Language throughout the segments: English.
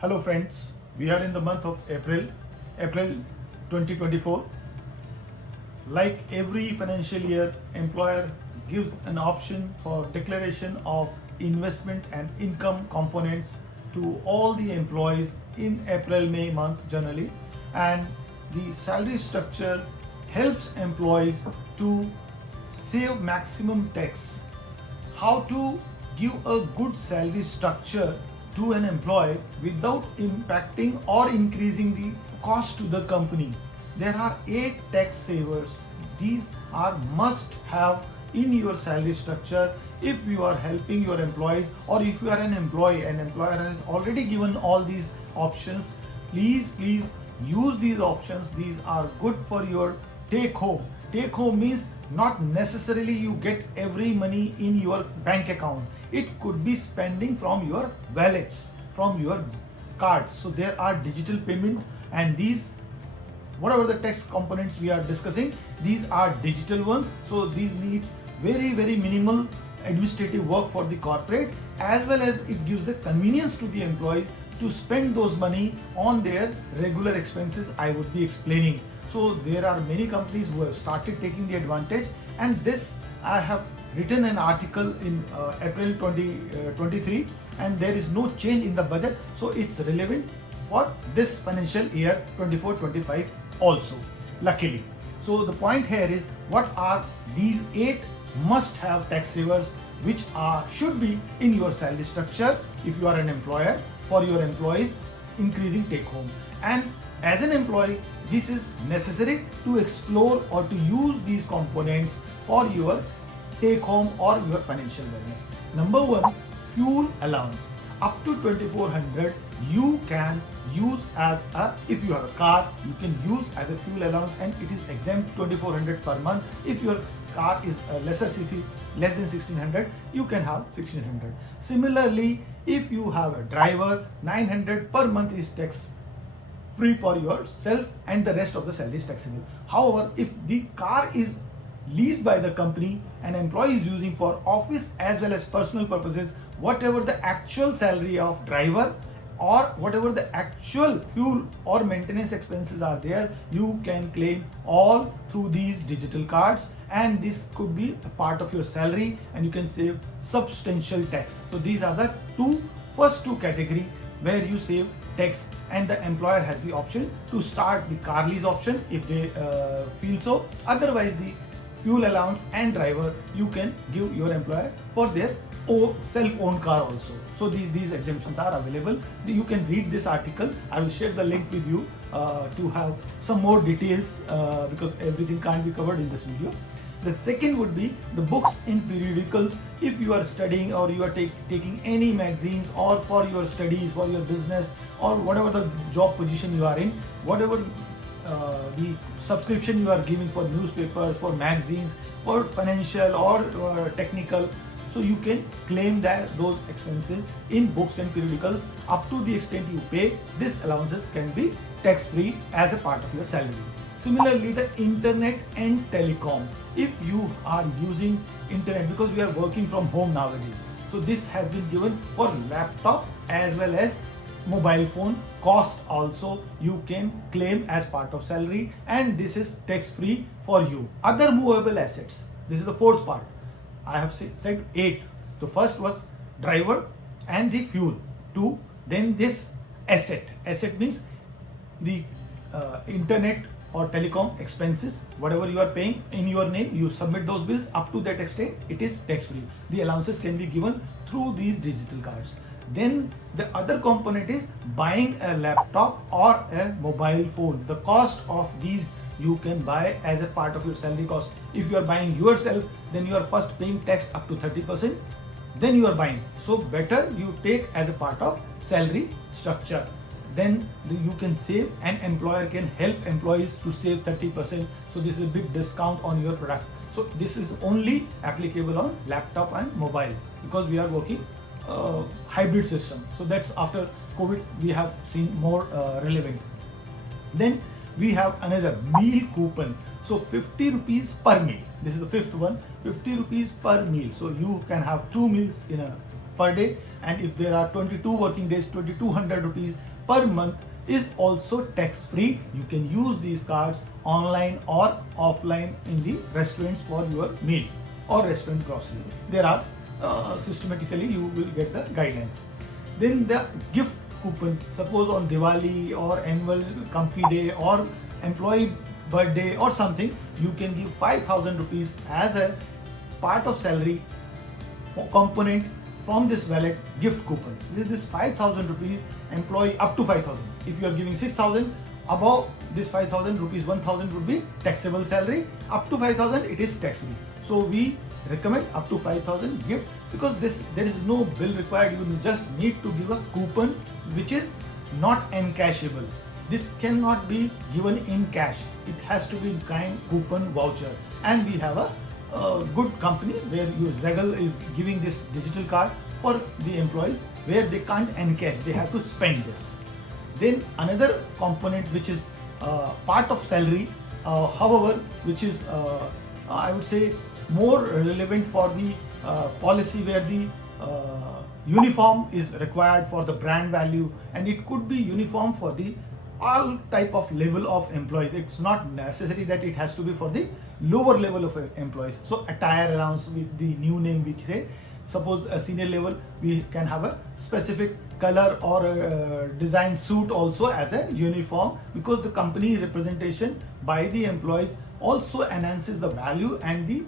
Hello friends, we are in the month of April 2024. Like every financial year, employer gives an option for declaration of investment and income components to all the employees in April, May month generally, and the salary structure helps employees to save maximum tax. How to give a good salary structure to an employee without impacting or increasing the cost to the company. There are 8 tax savers. These are must have in your salary structure if you are helping your employees, or if you are an employee and employer has already given all these options. Please use these options. These are good for your take home. Take home means not necessarily you get every money in your bank account. It could be spending from your wallets, from your cards. So there are digital payment, and these whatever the tax components we are discussing, these are digital ones. So these needs very minimal administrative work for the corporate, as well as it gives the convenience to the employees to spend those money on their regular expenses I would be explaining. So there are many companies who have started taking the advantage, and this I have written an article in April 2023, and there is no change in the budget, so it's relevant for this financial year 24-25 also, luckily. So the point here is, what are these 8 must-have tax savers which should be in your salary structure if you are an employer, for your employees increasing take home. And as an employee, this is necessary to explore or to use these components for your take home or your financial wellness. Number 1, fuel allowance. Up to 2400 you can use as a, if you have a car, you can use as a fuel allowance, and it is exempt 2400 per month. If your car is a lesser cc, less than 1600, you can have 1600. Similarly, if you have a driver, 900 per month is tax free for yourself, and the rest of the salary is taxable. However, if the car is leased by the company, an employee is using for office as well as personal purposes, whatever the actual salary of driver or whatever the actual fuel or maintenance expenses are there, you can claim all through these digital cards, and this could be a part of your salary, and you can save substantial tax. So these are the first two category where you save tax, and the employer has the option to start the car lease option if they feel so. Otherwise, the fuel allowance and driver you can give your employer for their self-owned car also. So these exemptions are available. You can read this article. I will share the link with you to have some more details because everything can't be covered in this video. The second would be the books in periodicals. If you are studying or you are taking any magazines, or for your studies, for your business, or whatever the job position you are in, whatever the subscription you are giving for newspapers, for magazines, for financial or technical, so you can claim those expenses in books and periodicals up to the extent you pay. These allowances can be tax free as a part of your salary. Similarly, the internet and telecom. If you are using internet, because we are working from home nowadays, so this has been given for laptop as well as mobile phone cost also, you can claim as part of salary, and this is tax free for you. Other movable assets, this is the fourth part. I have said 8. The first was driver and the fuel, 2. Then this asset means the internet or telecom expenses, whatever you are paying in your name, you submit those bills. Up to that extent it is tax free. The allowances can be given through these digital cards. Then the other component is buying a laptop or a mobile phone. The cost of these you can buy as a part of your salary cost. If you are buying yourself, then you are first paying tax up to 30%, then you are buying. So better you take as a part of salary structure. Then you can save, and employer can help employees to save 30%. So this is a big discount on your product. So this is only applicable on laptop and mobile, because we are working hybrid system. So that's after COVID we have seen more relevant. Then we have another meal coupon. So 50 rupees per meal. This is the fifth one, 50 rupees per meal. So you can have 2 meals in a per day, and if there are 22 working days, 2200 rupees per month is also tax free. You can use these cards online or offline in the restaurants for your meal or restaurant grocery. There are systematically you will get the guidelines. Then the gift coupon, suppose on Diwali or annual company day or employee birthday or something, you can give 5,000 rupees as a part of salary component from this wallet gift coupon. This 5,000 rupees employee up to 5,000. If you are giving 6,000, above this 5,000 rupees, 1,000 would be taxable salary. Up to 5,000 it is tax free. So we recommend up to 5,000 gift, because there is no bill required. You just need to give a coupon which is not encashable. This cannot be given in cash. It has to be in kind coupon voucher. And we have a good company where Zaggle is giving this digital card for the employees where they can't encash, they have to spend this. Then another component which is part of salary, however, which is I would say more relevant for the policy where the uniform is required for the brand value, and it could be uniform for the all type of level of employees. It's not necessary that it has to be for the lower level of employees. So attire allowance with the new name we say, suppose a senior level we can have a specific color or a design suit also as a uniform, because the company representation by the employees also enhances the value and the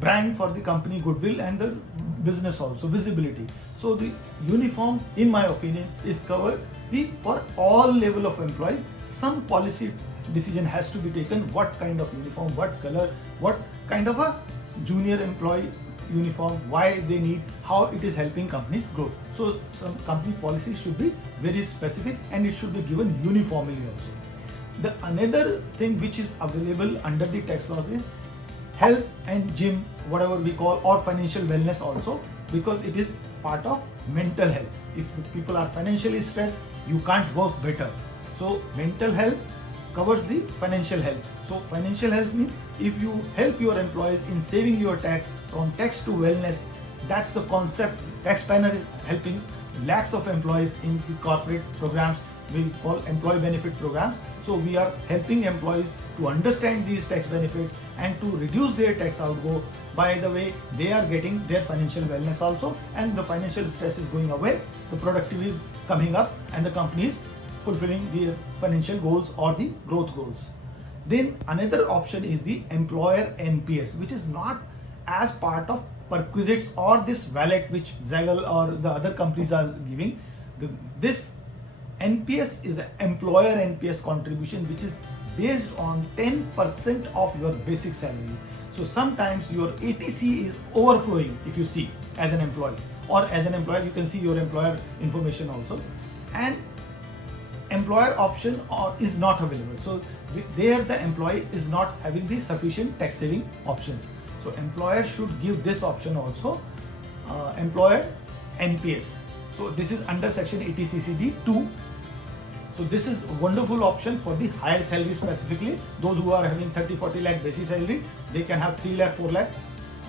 brand for the company goodwill and the business also visibility. So the uniform, in my opinion, is covered for all level of employee. Some policy decision has to be taken, what kind of uniform, what color, what kind of a junior employee uniform, why they need, how it is helping companies grow. So some company policies should be very specific and it should be given uniformly also. The another thing which is available under the tax laws is health and gym, whatever we call, or financial wellness also, because it is part of mental health. If the people are financially stressed, you can't work better. So mental health covers the financial health. So financial health means if you help your employees in saving your tax from tax to wellness, that's the concept. TaxSpanner is helping lakhs of employees in the corporate programs we call employee benefit programs. So we are helping employees to understand these tax benefits and to reduce their tax outgo. By the way, they are getting their financial wellness also, and the financial stress is going away, the productivity is coming up, and the company is fulfilling their financial goals or the growth goals. Then another option is the employer NPS, which is not as part of perquisites or this wallet which Zaggle or the other companies are giving. This NPS is an employer NPS contribution which is based on 10% of your basic salary. So sometimes your ATC is overflowing if you see as an employee, or as an employer you can see your employer information also, and employer option is not available. So there the employee is not having the sufficient tax saving options. So employer should give this option also, employer NPS. So this is under section 80CCD 2. So this is a wonderful option for the higher salary specifically. Those who are having 30-40 lakh basic salary, they can have 3 lakh, 4 lakh,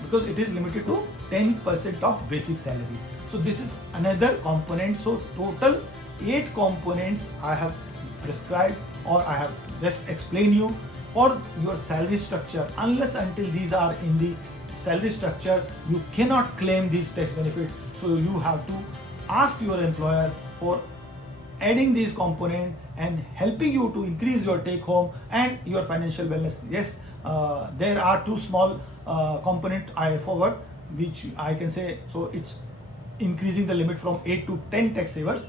because it is limited to 10% of basic salary. So this is another component. So total 8 components I have prescribed, or I have just explained you for your salary structure. Unless until these are in the salary structure, you cannot claim these tax benefits. So you have to ask your employer for adding these components and helping you to increase your take home and your financial wellness. Yes, there are 2 small component I forgot, which I can say. So it's increasing the limit from 8 to 10 tax savers.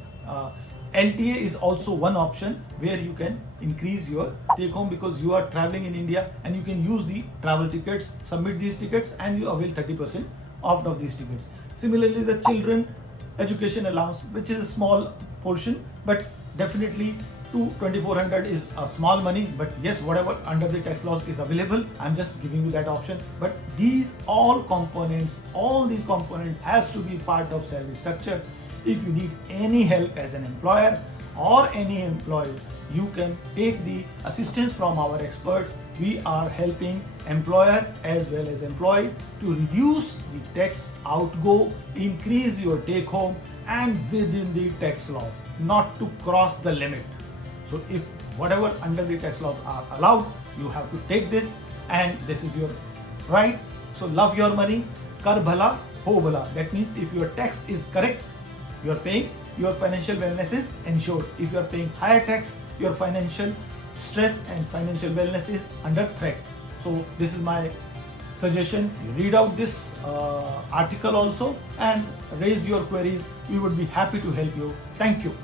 LTA is also one option where you can increase your take home, because you are traveling in India and you can use the travel tickets, submit these tickets, and you avail 30% off of these tickets. Similarly, the children education allowance, which is a small portion, but definitely 2,400 is a small money, but yes, whatever under the tax laws is available, I'm just giving you that option. But these all these components has to be part of salary structure. If you need any help as an employer or any employee you can take the assistance from our experts. We are helping employer as well as employee to reduce the tax outgo, increase your take home and within the tax laws, not to cross the limit. So if whatever under the tax laws are allowed, you have to take this, and this is your right. So love your money, kar bhala ho bhala. That means if your tax is correct, you are paying, your financial wellness is ensured. If you are paying higher tax, your financial stress and financial wellness is under threat. So this is my suggestion. You read out this article also and raise your queries. We would be happy to help you. Thank you.